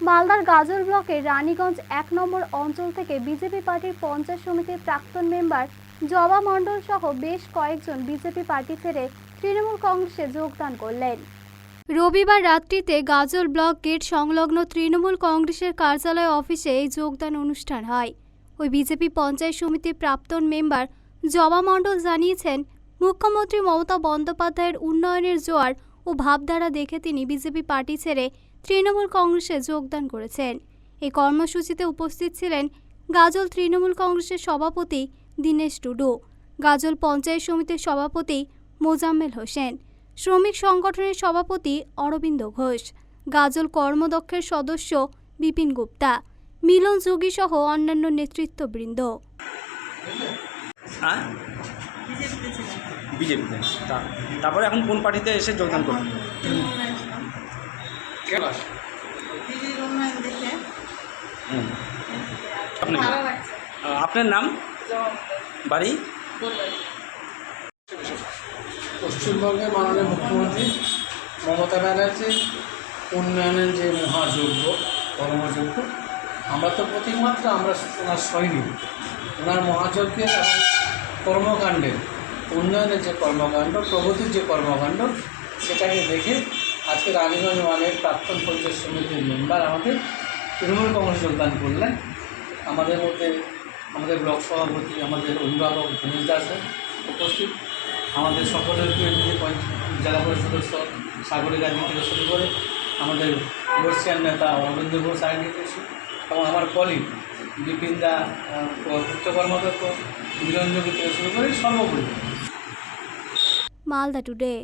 মালদার গাজল ব্লকের রানীগঞ্জ এক নম্বর অঞ্চল থেকে বিজেপি পার্টির পঞ্চায়েত সমিতির প্রাক্তন মেম্বার জবা মণ্ডল সহ বেশ কয়েকজন বিজেপি পার্টি ছেড়ে তৃণমূল কংগ্রেসে যোগদান করলেন। রবিবার রাত্রিতে গাজল ব্লক গেট সংলগ্ন তৃণমূল কংগ্রেসের কার্যালয় অফিসে এই যোগদান অনুষ্ঠান হয়। ওই বিজেপি পঞ্চায়েত সমিতির প্রাক্তন মেম্বার জবা মণ্ডল জানিয়েছেন, মুখ্যমন্ত্রী মমতা বন্দ্যোপাধ্যায়ের উন্নয়নের জোয়ার ও ভাবধারা দেখে তিনি বিজেপি পার্টি ছেড়ে তৃণমূল কংগ্রেসে যোগদান করেছেন। এই কর্মসূচিতে উপস্থিত ছিলেন গাজল তৃণমূল কংগ্রেসের সভাপতি দীনেশ টুডু গাজল পঞ্চায়েত সমিতির সভাপতি মোজাম্মেল হোসেন, শ্রমিক সংগঠনের সভাপতি অরবিন্দ ঘোষ, গাজল কর্মদক্ষের সদস্য বিপিন গুপ্তা, মিলন যোগী সহ অন্যান্য নেতৃত্ববৃন্দ। হ্যাঁ? বিজেপিতে তা তারপরে এখন কোন পার্টিতে এসে যোগদান করবেন। আপনি আপনার নাম? বাড়ি? পশ্চিমবঙ্গের মাননীয় মুখ্যমন্ত্রী মমতা ব্যানার্জি উন্নয়নের যে মহাযজ্ঞ কর্মযজ্ঞ আমরা তো প্রতিমাত্র আমরা ওনার সৈনিক। ওনার মহাযজ্ঞের কর্মকাণ্ডের উন্নয়নের যে কর্মকাণ্ড, প্রগতির যে কর্মকাণ্ড, সেটাকে দেখে আজকে রানীগঞ্জ ওয়ানের প্রাক্তন পঞ্চায়েত সমিতির মেম্বার আমাদের তৃণমূল কংগ্রেস যোগদান করলেন। আমাদের মধ্যে আমাদের ব্লক সভাপতি, আমাদের অভিভাবক দিনেশ দাস উপস্থিত। আমাদের সকলের জেলা পরিষদ সদস্য সাগরী গান্ধী থেকে শুরু করে আমাদের বর্ষিয়ান নেতা অরবিন্দ ঘোষ এসে এবং আমার কলিগ বিপিন দা পূর্ত কর্মদক্ষ মিলন থেকে শুরু করে সর্বোপরি মালদা টুডে।